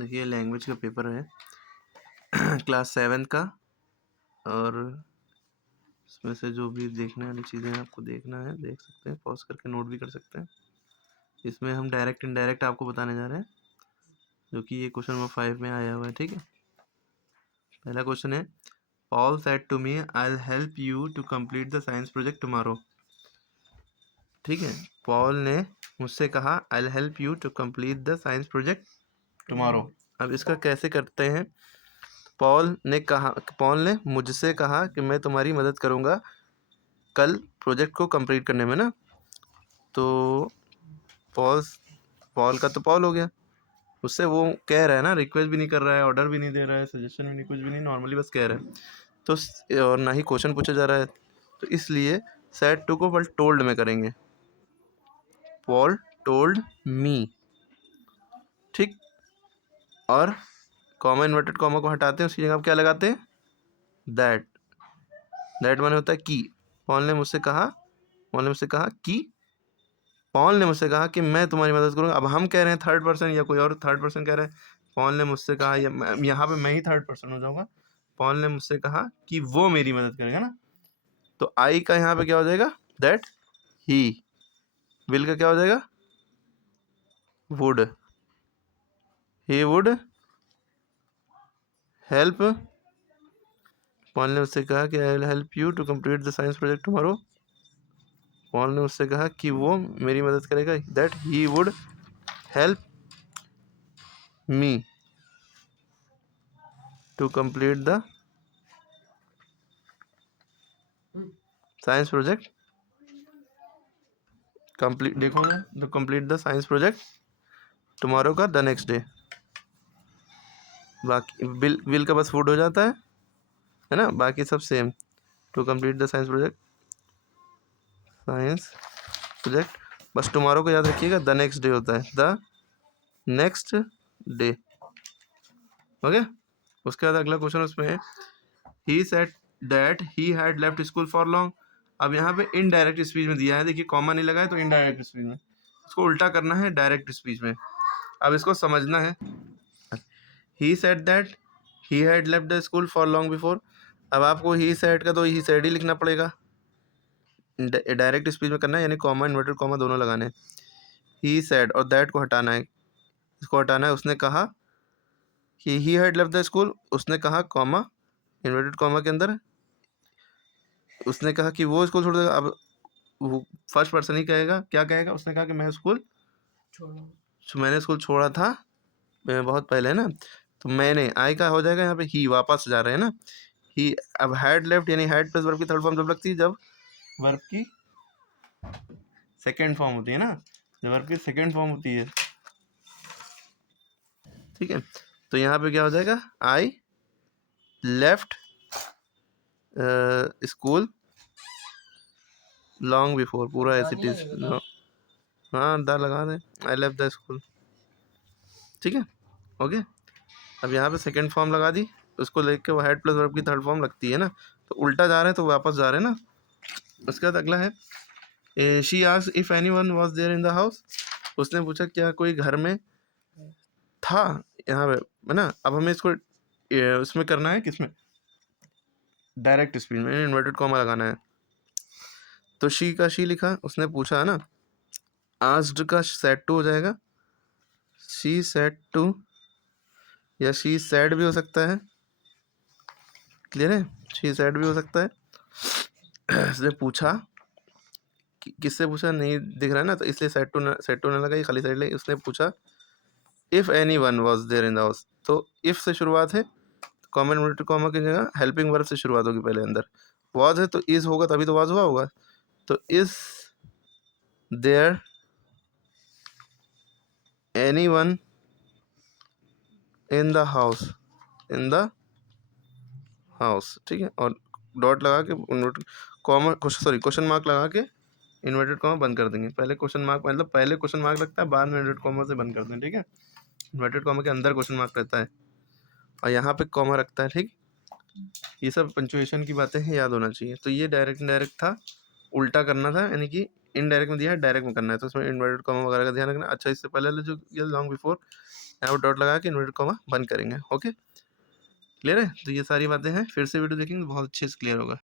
देखिए लैंग्वेज का पेपर है क्लास 7 का, और इसमें से जो भी देखने वाली चीज़ें आपको देखना है देख सकते हैं, पॉज करके नोट भी कर सकते हैं। इसमें हम डायरेक्ट इनडायरेक्ट आपको बताने जा रहे हैं, जो कि ये क्वेश्चन नंबर 5 में आया हुआ है। ठीक है, पहला क्वेश्चन है, Paul said to me I will help you to complete the science project tomorrow. ठीक है, पॉल ने मुझसे कहा I will help you to complete the science project tomorrow. अब इसका कैसे करते हैं, पॉल ने मुझसे कहा कि मैं तुम्हारी मदद करूंगा कल प्रोजेक्ट को कंप्लीट करने में ना। तो पॉल का तो पॉल हो गया, उससे वो कह रहा है ना, रिक्वेस्ट भी नहीं कर रहा है, ऑर्डर भी नहीं दे रहा है, सजेशन भी नहीं, कुछ भी नहीं, नॉर्मली बस कह रहा है। तो और ना ही क्वेश्चन पूछा जा रहा है, तो इसलिए सेड टू को बल टोल्ड में करेंगे, पॉल टोल्ड मी। ठीक, और कॉमा इन्वर्टेड कॉमा को हटाते हैं, उसकी जगह आप क्या लगाते हैं, दैट। दैट माने होता है कि पॉल ने मुझसे कहा कि मैं तुम्हारी मदद करूंगा। अब हम कह रहे हैं थर्ड पर्सन या कोई और थर्ड पर्सन कह रहे हैं, पॉल ने मुझसे कहा, या यहाँ पे मैं ही थर्ड पर्सन हो जाऊंगा, पॉल ने मुझसे कहा कि वो मेरी मदद करेगा ना। तो आई का यहाँ पे क्या हो जाएगा, दैट। ही विल का क्या हो जाएगा, would. He would help, Paul ने मुझसे कहा कि I will help you to complete the science project tomorrow. Paul ने मुझसे कहा कि वो मेरी मदद करेगा, that he would help me to complete the science project complete. देखो ना, तो complete the science project tomorrow का द नेक्स्ट डे। बाकी विल का बस वुड हो जाता है ना, बाकी सब same. To complete the science project, बस टुमारो को याद रखिएगा, द नेक्स्ट डे होता है, द नेक्स्ट डे। ओके, उसके बाद अगला क्वेश्चन उसमें है, he said that he had left school for long. अब यहाँ पे इनडायरेक्ट स्पीच में दिया है, देखिए कॉमा नहीं लगा है, तो इनडायरेक्ट स्पीच में इसको उल्टा करना है डायरेक्ट स्पीच में। अब इसको समझना है, he said that he had left the school for long before. अब आपको ही सेड का तो ही सेड ही लिखना पड़ेगा, डायरेक्ट स्पीच में करना है, यानी कॉमा इन्वर्टेड कॉमा दोनों लगाने हैं। ही सेड और दैट को हटाना है, इसको हटाना है। उसने कहा कि he had left the school, उसने कहा कॉमा इन्वर्टेड कॉमा के अंदर, उसने कहा कि वो स्कूल छोड़ देगा। अब वो फर्स्ट पर्सन ही कहेगा, क्या कहेगा, उसने कहा कि मैंने स्कूल छोड़ा था बहुत पहले ना। तो मैंने, आई का हो जाएगा यहाँ पे ही, वापस जा रहे हैं ना, ही। अब हैड लेफ्ट यानी हैड प्लस वर्ब की थर्ड फॉर्म जब लगती है, जब वर्ब की सेकेंड फॉर्म होती है ना, जब वर्ब की सेकेंड फॉर्म होती है। ठीक है, तो यहाँ पे क्या हो जाएगा, I left school long before, पूरा एज इट इज। हाँ द लगा दें, आई लेफ्ट द स्कूल। ठीक है, ओके। अब यहाँ पे सेकेंड फॉर्म लगा दी, उसको लेके के वो हेड प्लस वर्ब की थर्ड फॉर्म लगती है ना, तो उल्टा जा रहे हैं तो वापस जा रहे हैं ना। उसके बाद अगला है, she asked if anyone was there in the house. उसने पूछा क्या कोई घर में था, यहाँ पे है ना। अब हमें इसको उसमें करना है, किसमें, डायरेक्ट स्पीच में, इन्वर्टेड कॉमा लगाना है। तो शी का शी लिखा, उसने पूछा है ना, आस्क्ड का सेड टू हो जाएगा, शी सेड टू, या शी सैड भी हो सकता है, क्लियर है, शी सैड भी हो सकता है। इसने पूछा, किससे पूछा नहीं दिख रहा है ना, तो इसलिए सेड टू न लगाई, खाली साइड लगी। उसने पूछा if any one was there in the house, तो इफ़ से शुरुआत है, कॉमन इन्वर्टेड कॉमा की जगह हेल्पिंग वर्ब से शुरुआत होगी पहले अंदर। वॉज है तो इज होगा, तभी तो वॉज हुआ होगा। तो is there any one in the house, in the house. ठीक है, और डॉट लगा के कॉमा, सॉरी क्वेश्चन मार्क लगा के इन्वर्टेड कॉमा बंद कर देंगे। पहले क्वेश्चन मार्क, मतलब पहले क्वेश्चन मार्क लगता है, बाद में इन्वर्टेड कॉमा से बंद करते हैं। ठीक है, इन्वर्टेड कॉमा के अंदर क्वेश्चन मार्क रहता है और यहाँ पे कॉमा रखता है। ठीक, ये सब पंचुएशन की बातें हैं, याद होना चाहिए। तो ये डायरेक्ट इनडायरेक्ट था, उल्टा करना था, यानी कि इनडायरेक्ट में दिया है, डायरेक्ट में करना है, तो उसमें इन्वर्टेड कॉमा वगैरह का ध्यान रखना। अच्छा, इससे पहले जो ये लॉन्ग बिफोर, यहाँ पर डॉट लगा के इन्वर्टेड कॉमा बंद करेंगे। ओके, क्लियर है? तो ये सारी बातें हैं, फिर से वीडियो देखेंगे तो बहुत अच्छे से क्लियर होगा।